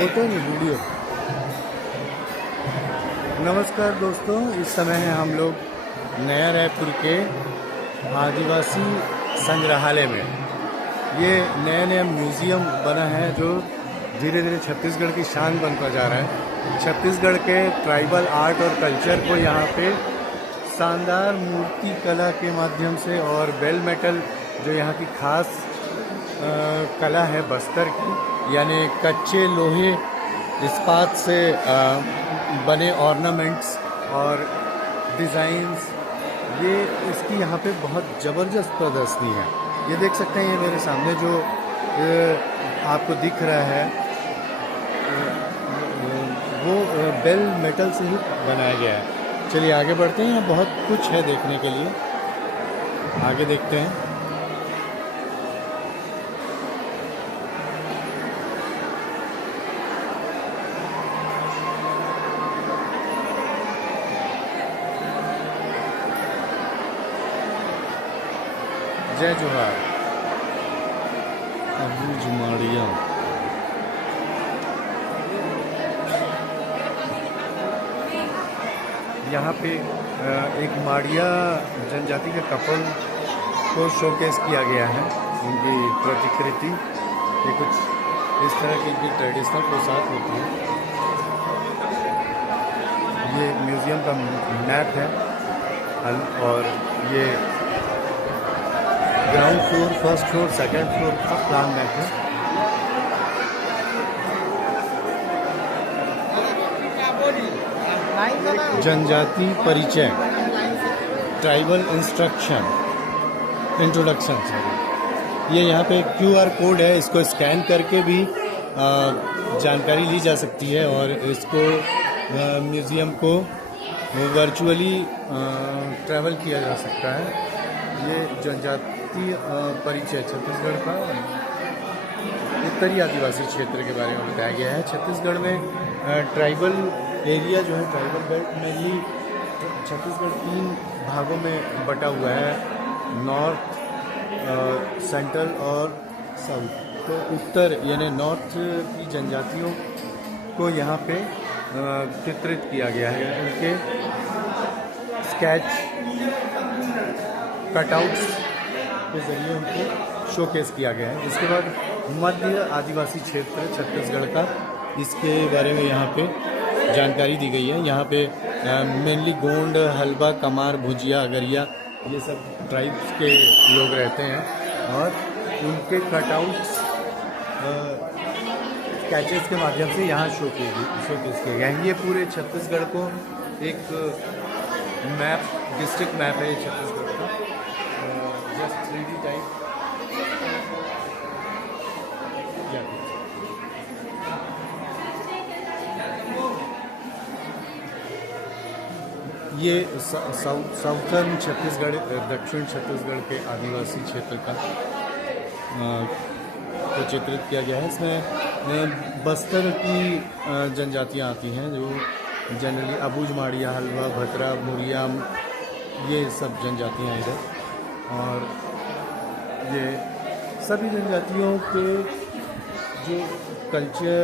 Photo नहीं video. नमस्कार दोस्तों, इस समय है हम लोग नया रायपुर के आदिवासी संग्रहालय में। ये नया नया म्यूज़ियम बना है जो धीरे धीरे छत्तीसगढ़ की शान बनता जा रहा है। छत्तीसगढ़ के ट्राइबल आर्ट और कल्चर को यहाँ पे शानदार मूर्ति कला के माध्यम से और बेल मेटल जो यहाँ की खास कला है बस्तर की, यानी कच्चे लोहे इस्पात से बने ऑर्नामेंट्स और डिज़ाइंस, ये इसकी यहाँ पे बहुत ज़बरदस्त प्रदर्शनी है। ये देख सकते हैं, ये मेरे सामने जो आपको दिख रहा है वो बेल मेटल से ही बनाया गया है। चलिए आगे बढ़ते हैं, बहुत कुछ है देखने के लिए, आगे देखते हैं। जय जोहार। अबूझ माड़िया, यहाँ पे एक माड़िया जनजाति के कपल को शोकेस किया गया है। उनकी प्रतिकृति, ये कुछ इस तरह की इनकी ट्रेडिशनल पोशाक होती है। ये म्यूज़ियम का मैप है और ये ground floor, first floor, second floor का प्लान मैप है। जनजाति परिचय, ट्राइबल इंट्रोडक्शन। ये यहाँ पे QR कोड है, इसको स्कैन करके भी जानकारी ली जा सकती है और इसको म्यूज़ियम को वर्चुअली ट्रैवल किया जा सकता है। ये जनजाति परिचय छत्तीसगढ़ का उत्तरी आदिवासी क्षेत्र के बारे में बताया गया है। छत्तीसगढ़ में ट्राइबल एरिया जो है, ट्राइबल बेल्ट में ही छत्तीसगढ़ 3 भागों में बटा हुआ है, नॉर्थ, सेंट्रल और साउथ। तो उत्तर यानी नॉर्थ की जनजातियों को यहाँ पे चित्रित किया गया है। उनके स्केच कटआउट्स के जरिए उनको शोकेस किया गया है। इसके बाद मध्य आदिवासी क्षेत्र छत्तीसगढ़ का, इसके बारे में यहाँ पे जानकारी दी गई है। यहाँ पे मेनली गोंड, हलबा, कमार, भुजिया, अगरिया, ये सब ट्राइब्स के लोग रहते हैं और उनके कटआउट्स स्केचेस के माध्यम से यहाँ शोकेस किए गए हैं। ये पूरे छत्तीसगढ़ को एक मैप, डिस्ट्रिक्ट मैप है ये छत्तीसगढ़ का, जस्ट 3D टाइप। ये साउथर्न छत्तीसगढ़, दक्षिण छत्तीसगढ़ के आदिवासी क्षेत्र का को चित्रित किया गया है। इसमें बस्तर की जनजातियाँ आती हैं जो जनरली अबूझ माड़िया, हलवा, भतरा, मुरिया, ये सब जनजातियाँ इधर, और ये सभी जनजातियों के जो कल्चर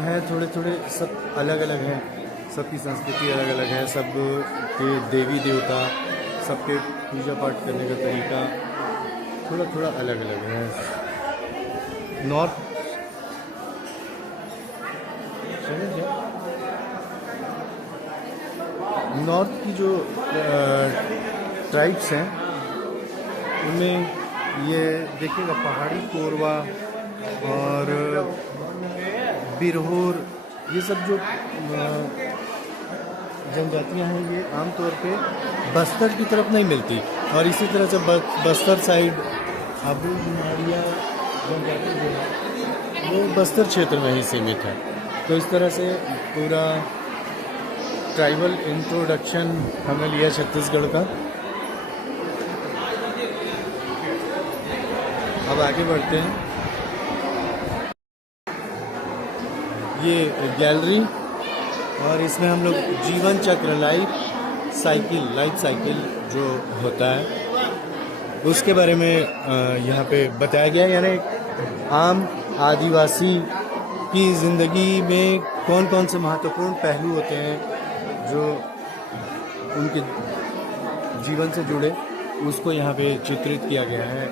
हैं थोड़े थोड़े सब अलग अलग हैं, सबकी संस्कृति अलग अलग है, सब के देवी देवता, सबके पूजा पाठ करने का तरीका थोड़ा थोड़ा अलग अलग है। नॉर्थ की जो ट्राइब्स हैं उनमें ये देखिएगा पहाड़ी कोरवा और बिरहोर, ये सब जो जनजातियां हैं ये आमतौर पे बस्तर की तरफ नहीं मिलती, और इसी तरह से बस्तर साइड अबूझ माड़िया जनजाति जो है वो बस्तर क्षेत्र में ही सीमित है। तो इस तरह से पूरा ट्राइबल इंट्रोडक्शन हमने लिया छत्तीसगढ़ का। अब आगे बढ़ते हैं। ये गैलरी, और इसमें हम लोग जीवन चक्र, लाइफ साइकिल जो होता है उसके बारे में यहाँ पे बताया गया है। यानी आम आदिवासी की ज़िंदगी में कौन कौन से महत्वपूर्ण पहलू होते हैं जो उनके जीवन से जुड़े, उसको यहाँ पे चित्रित किया गया है।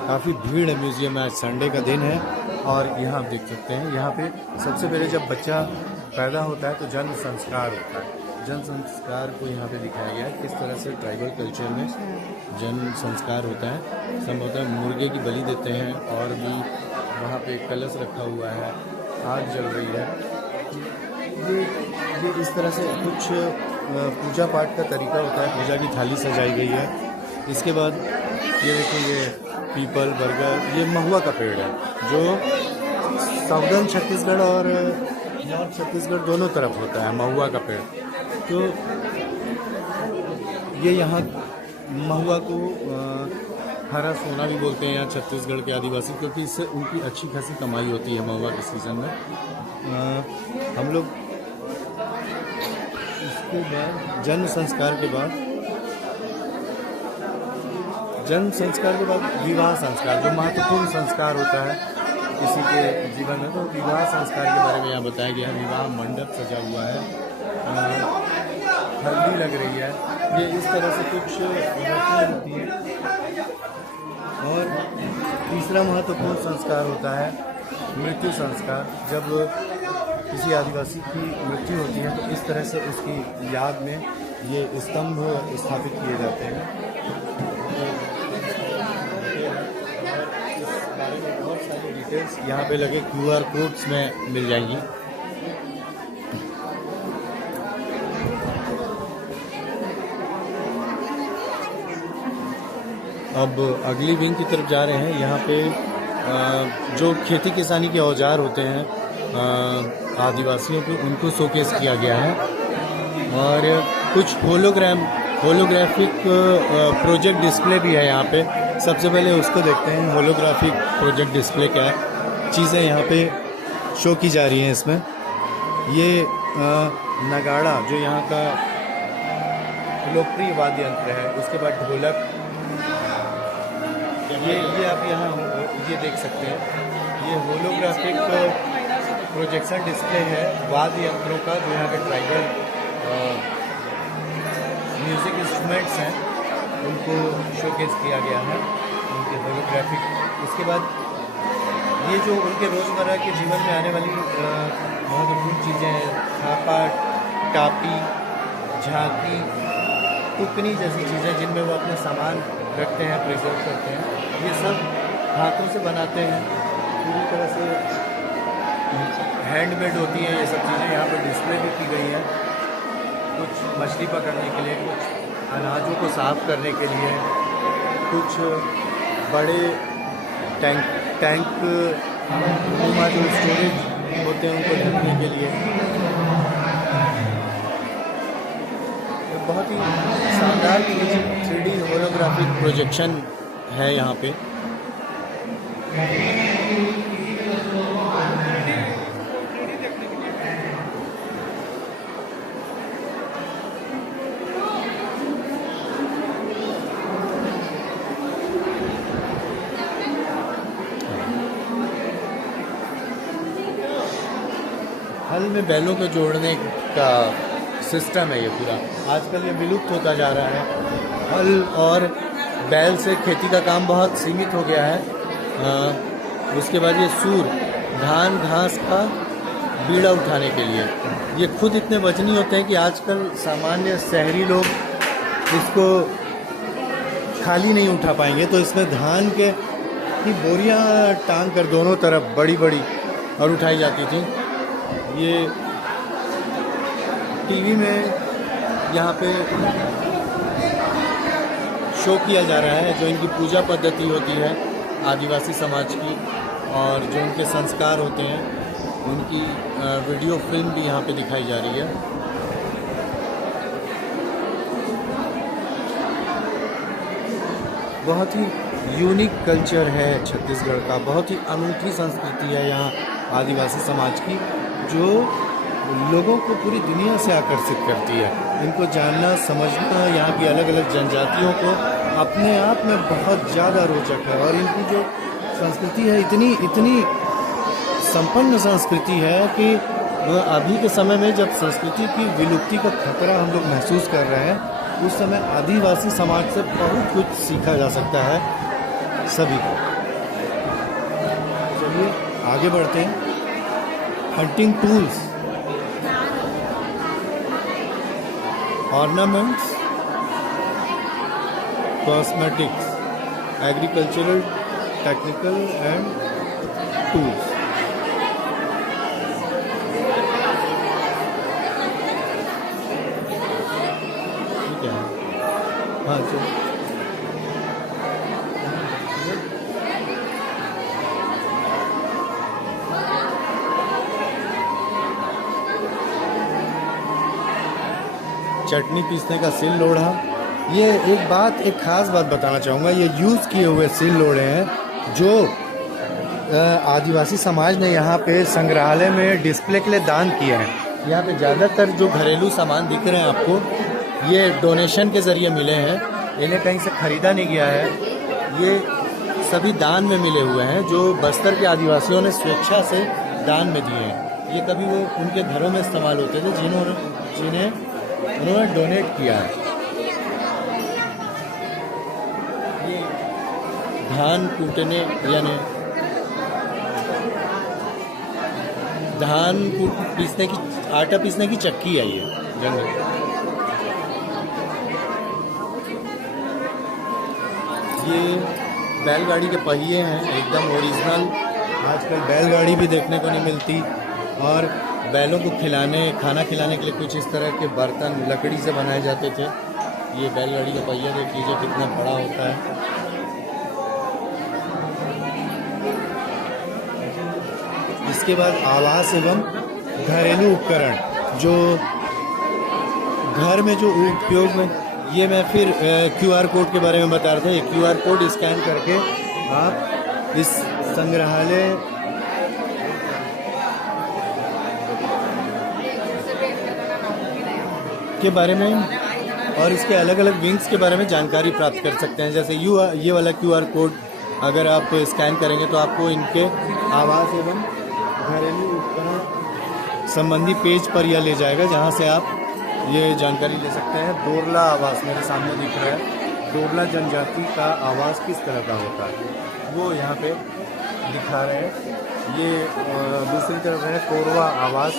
काफ़ी भीड़ है म्यूज़ियम में, आज संडे का दिन है और यहाँ आप देख सकते हैं। यहाँ पे सबसे पहले जब बच्चा पैदा होता है तो जन्म संस्कार होता है। जन्म संस्कार को यहाँ पे दिखाया गया है किस तरह से ट्राइबल कल्चर में जन्म संस्कार होता है। संभवतः मुर्गे की बलि देते हैं और भी वहाँ पे कलश रखा हुआ है, आग जल रही है। ये इस तरह से कुछ पूजा पाठ का तरीका होता है। पूजा की थाली सजाई गई है। इसके बाद ये देखिए, ये पीपल, बरगद, ये महुआ का पेड़ है जो साउदर्न छत्तीसगढ़ और नॉर्थ छत्तीसगढ़ दोनों तरफ होता है, महुआ का पेड़। तो ये यहाँ महुआ को हरा सोना भी बोलते हैं यहाँ छत्तीसगढ़ के आदिवासी, क्योंकि इससे उनकी अच्छी खासी कमाई होती है महुआ के सीज़न में। हम लोग इसके बाद जन्म संस्कार के बाद विवाह संस्कार, जो महत्वपूर्ण संस्कार होता है किसी के जीवन में, तो विवाह संस्कार के बारे में यहाँ बताया गया है। विवाह मंडप सजा हुआ है, हल्दी लग रही है, ये इस तरह से कुछ रस्में होती है। और तीसरा महत्वपूर्ण संस्कार होता है मृत्यु संस्कार। जब किसी आदिवासी की मृत्यु होती है तो इस तरह से उसकी याद में ये स्तंभ स्थापित किए जाते हैं। इस बारे में बहुत सारी डिटेल्स यहाँ पे लगे QR कोड्स में मिल जाएंगी। अब अगली विंग की तरफ जा रहे हैं। यहाँ पे जो खेती किसानी के औजार होते हैं आदिवासियों के, उनको शोकेस किया गया है। और कुछ होलोग्राफिक प्रोजेक्ट डिस्प्ले भी है यहाँ पे। सबसे पहले उसको देखते हैं, होलोग्राफिक प्रोजेक्ट डिस्प्ले क्या है। चीज़ें यहाँ पे शो की जा रही हैं इसमें। ये नगाड़ा जो यहाँ का लोकप्रिय वाद्य यंत्र है, उसके बाद ढोलक, ये आप यहाँ ये देख सकते हैं। ये होलोग्राफिक प्रोजेक्शन डिस्प्ले है वाद्य यंत्रों का, जो यहाँ के ट्राइबल म्यूज़िक इंस्ट्रूमेंट्स हैं उनको शोकेस किया गया है, उनके होलोग्राफिक। उसके बाद ये जो उनके रोज़मर्रा के जीवन में आने वाली महत्वपूर्ण चीज़ें हैं, थापा, टापी, झांकी, टुकनी जैसी चीज़ें जिनमें वो अपने सामान रखते हैं, प्रिजर्व करते हैं, ये सब हाथों से बनाते हैं। पूरी तरह से हैंडमेड होती हैं ये सब चीज़ें। यहाँ पर डिस्प्ले भी की गई है, कुछ मछली पकड़ने के लिए, कुछ अनाजों को साफ करने के लिए, कुछ बड़े टैंक नुमा जो स्टोरेज होते हैं उनको ढकने के लिए। बहुत ही शानदार 3D होलोग्राफिक प्रोजेक्शन है यहाँ पे। हल में बैलों को जोड़ने का सिस्टम है ये पूरा। आजकल ये विलुप्त होता जा रहा है। हल और बैल से खेती का काम बहुत सीमित हो गया है। उसके बाद ये सूर, धान घास का बीड़ा उठाने के लिए, ये खुद इतने वजनी होते हैं कि आजकल सामान्य शहरी लोग इसको खाली नहीं उठा पाएंगे। तो इसमें धान की बोरियां टांग कर दोनों तरफ बड़ी बड़ी और उठाई जाती थी। ये टीवी में यहाँ पे शो किया जा रहा है, जो इनकी पूजा पद्धति होती है आदिवासी समाज की, और जो उनके संस्कार होते हैं उनकी वीडियो फिल्म भी यहाँ पे दिखाई जा रही है। बहुत ही यूनिक कल्चर है छत्तीसगढ़ का, बहुत ही अनूठी संस्कृति है यहाँ आदिवासी समाज की, जो लोगों को पूरी दुनिया से आकर्षित करती है। इनको जानना समझना यहाँ की अलग अलग जनजातियों को अपने आप में बहुत ज़्यादा रोचक है। और इनकी जो संस्कृति है इतनी संपन्न संस्कृति है कि अभी के समय में जब संस्कृति की विलुप्ति का खतरा हम लोग महसूस कर रहे हैं, उस समय आदिवासी समाज से बहुत कुछ सीखा जा सकता है सभी को। चलिए आगे बढ़ते हैं। Hunting tools, ornaments, cosmetics, agricultural, technical and tools. ठीक है, हाँ चलो। चटनी पीसने का सिल लोढ़ा। ये एक ख़ास बात बताना चाहूँगा, ये यूज़ किए हुए सिल लोढ़े हैं जो आदिवासी समाज ने यहाँ पे संग्रहालय में डिस्प्ले के लिए दान किए हैं। यहाँ पे ज़्यादातर जो घरेलू सामान दिख रहे हैं आपको, ये डोनेशन के ज़रिए मिले हैं, इन्हें कहीं से ख़रीदा नहीं गया है। ये सभी दान में मिले हुए हैं जो बस्तर के आदिवासियों ने स्वेच्छा से दान में दिए हैं। ये कभी वो उनके घरों में इस्तेमाल होते थे जिन्हें उन्होंने डोनेट किया है। ये धान कूटने यानी पीसने की, आटा पीसने की चक्की है ये जंगल। ये बैलगाड़ी के पहिए हैं, एकदम ओरिजिनल। आजकल बैलगाड़ी भी देखने को नहीं मिलती। और बैलों को खाना खिलाने के लिए कुछ इस तरह के बर्तन लकड़ी से बनाए जाते थे। ये बैलगाड़ी का पहिया देख लीजिए कितना बड़ा होता है। इसके बाद आवास एवं घरेलू उपकरण, जो घर में जो उपयोग में, ये मैं फिर QR कोड के बारे में बता रहा था। ये QR कोड स्कैन करके आप इस संग्रहालय के बारे में और इसके अलग अलग विंग्स के बारे में जानकारी प्राप्त कर सकते हैं। जैसे ये वाला QR कोड अगर आप स्कैन करेंगे तो आपको इनके आवास एवं घरेलू उपकरण संबंधी पेज पर यह ले जाएगा, जहां से आप ये जानकारी ले सकते हैं। दोरला आवास मेरे सामने दिख रहा है। दोरला जनजाति का आवास किस तरह का होता है वो यहाँ पे दिखा रहे हैं। ये दूसरी तरफ है कोरवा आवास,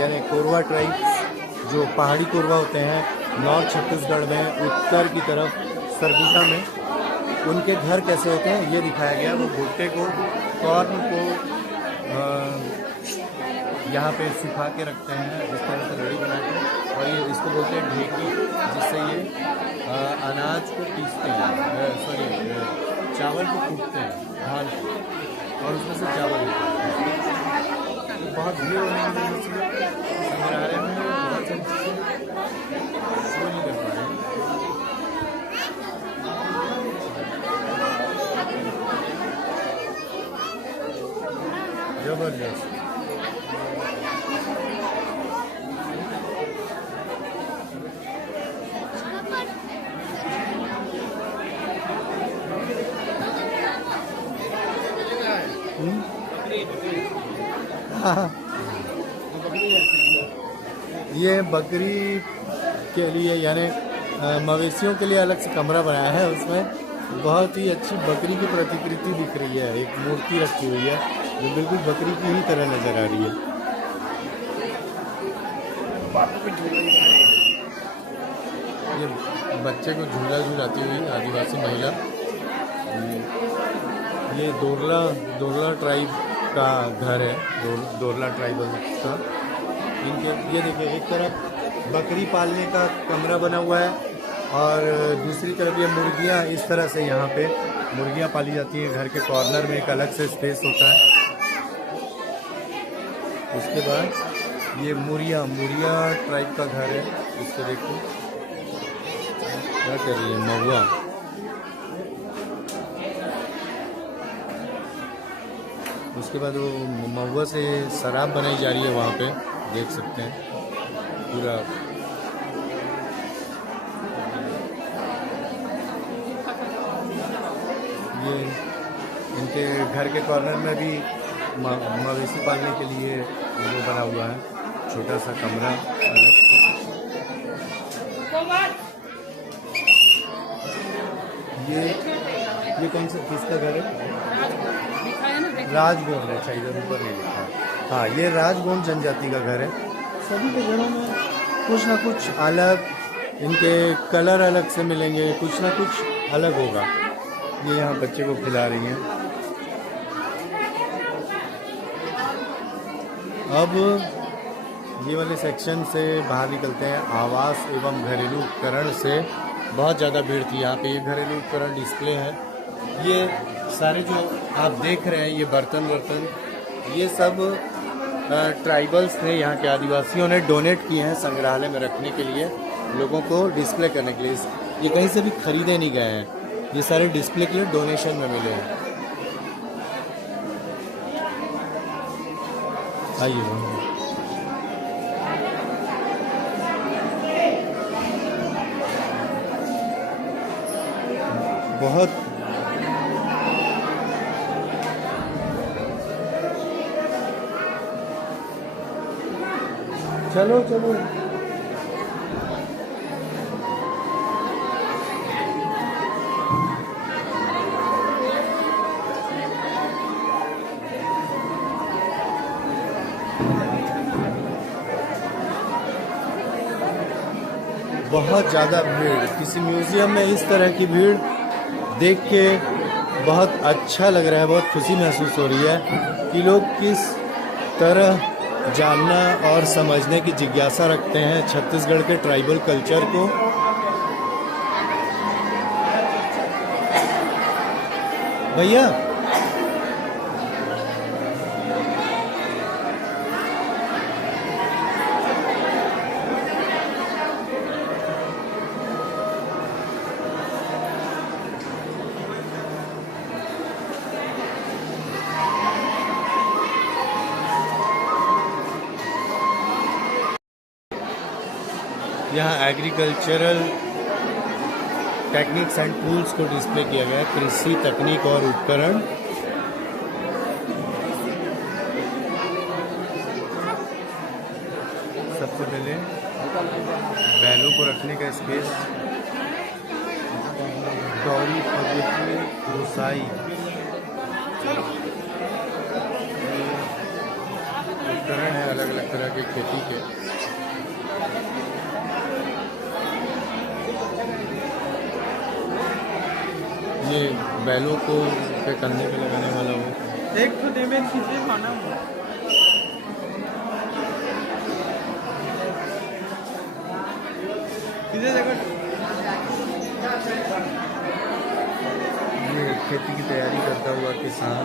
यानी कोरवा ट्राइब्स जो पहाड़ी कोरवा होते हैं नॉर्थ छत्तीसगढ़ में, उत्तर की तरफ सरगुजा में, उनके घर कैसे होते हैं ये दिखाया गया। वो भुट्टे को, कॉर्न को यहाँ पे सुखा के रखते हैं इस तरह से लड़ी बना के, और ये इसको बोलते हैं ढेकी, जिससे ये अनाज को पीसते हैं, चावल को कूटते हैं, धान को, और उसमें से चावल निकालते हैं। तो बहुत भीड़ होने की वजह से संग्रहालय में बहुत सारी चीज़ें शुरू नहीं कर पा रहे हैं। जबरदस्त। ये बकरी के लिए यानी मवेशियों के लिए अलग से कमरा बनाया है। उसमें बहुत ही अच्छी बकरी की प्रतिकृति दिख रही है, एक मूर्ति रखी हुई है जो बिल्कुल बकरी की ही तरह नजर आ रही है। ये बच्चे को झूला झूलाती हुई आदिवासी महिला। ये दोरला ट्राइब का घर है, दोरला ट्राइबल का। इनके ये देखिए, एक तरफ बकरी पालने का कमरा बना हुआ है और दूसरी तरफ ये मुर्गियाँ, इस तरह से यहाँ पे मुर्गियाँ पाली जाती हैं। घर के कॉर्नर में एक अलग से स्पेस होता है। उसके बाद ये मुरिया ट्राइब का घर है। इसको देखो क्या कर रही है महुआ। उसके बाद वो महुआ से शराब बनाई जा रही है, वहाँ पे देख सकते हैं पूरा। ये इनके घर के कॉर्नर में भी मवेशी पालने के लिए वो बना हुआ है, छोटा सा कमरा अलग से। ये कौन सा किसका घर है? राजगोंड है, अच्छा इधर ऊपर नहीं लिखा है। हाँ, ये राजगोंड जनजाति का घर है। सभी के घरों में कुछ ना कुछ अलग, इनके कलर अलग से मिलेंगे, कुछ ना कुछ अलग होगा। ये यहाँ बच्चे को खिला रही हैं। अब ये वाले सेक्शन से बाहर निकलते हैं। आवास एवं घरेलू उपकरण से बहुत ज़्यादा भीड़ थी यहाँ पे। ये घरेलू उपकरण डिस्प्ले है। ये सारे जो आप देख रहे हैं, ये बर्तन ये सब ट्राइबल्स थे, यहाँ के आदिवासियों ने डोनेट किए हैं संग्रहालय में रखने के लिए, लोगों को डिस्प्ले करने के लिए। ये कहीं से भी खरीदे नहीं गए हैं, ये सारे डिस्प्ले के लिए डोनेशन में मिले हैं। आइए बहुत चलो बहुत ज़्यादा भीड़। किसी म्यूज़ियम में इस तरह की भीड़ देख के बहुत अच्छा लग रहा है, बहुत खुशी महसूस हो रही है कि लोग किस तरह जानना और समझने की जिज्ञासा रखते हैं छत्तीसगढ़ के ट्राइबल कल्चर को। भैया यहाँ एग्रीकल्चरल टेक्निक्स एंड टूल्स को डिस्प्ले किया गया है, कृषि तकनीक और उपकरण। सबसे पहले बैलों को रखने का स्पेस, दौरी पद्धति, रोसाई, उपकरण है अलग अलग तरह के खेती के। ये बैलों को के कंधे पे लगाने वाला हो। एक तो देवे किसी खाना किसी जगह ये खेती की तैयारी करता हुआ किसान।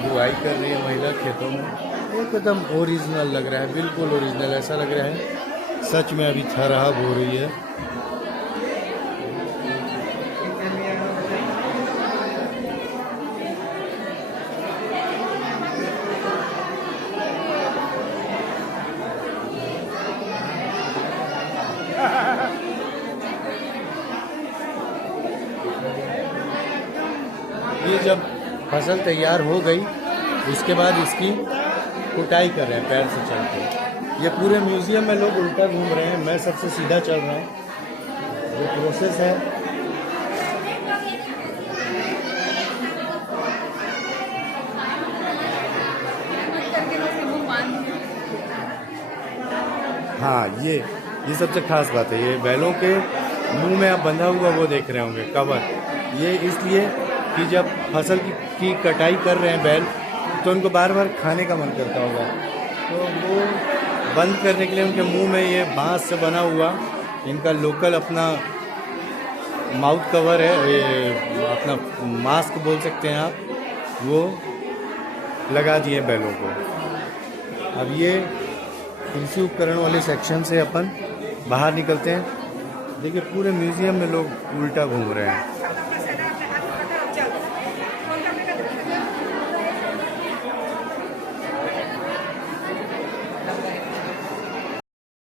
बुआई कर रही है महिला खेतों में। एकदम ओरिजिनल लग रहा है, बिल्कुल ओरिजिनल। ऐसा लग रहा है सच में अभी थरहब हो रही है। ये जब फसल तैयार हो गई उसके बाद इसकी कुटाई कर रहे हैं पैर से चल के। ये पूरे म्यूज़ियम में लोग उल्टा घूम रहे हैं, मैं सबसे सीधा चल रहा हूँ। जो प्रोसेस है हाँ, ये सबसे खास बात है। ये बैलों के मुंह में आप बंधा हुआ वो देख रहे होंगे कवर। ये इसलिए कि जब फसल की कटाई कर रहे हैं बैल, तो उनको बार बार खाने का मन करता होगा, तो वो बंद करने के लिए उनके मुंह में ये बांस से बना हुआ इनका लोकल अपना माउथ कवर है, ये अपना मास्क बोल सकते हैं आप, वो लगा दिए बैलों को। अब ये कृषि उपकरण वाले सेक्शन से अपन बाहर निकलते हैं। देखिए पूरे म्यूज़ियम में लोग उल्टा घूम रहे हैं।